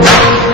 Thank you.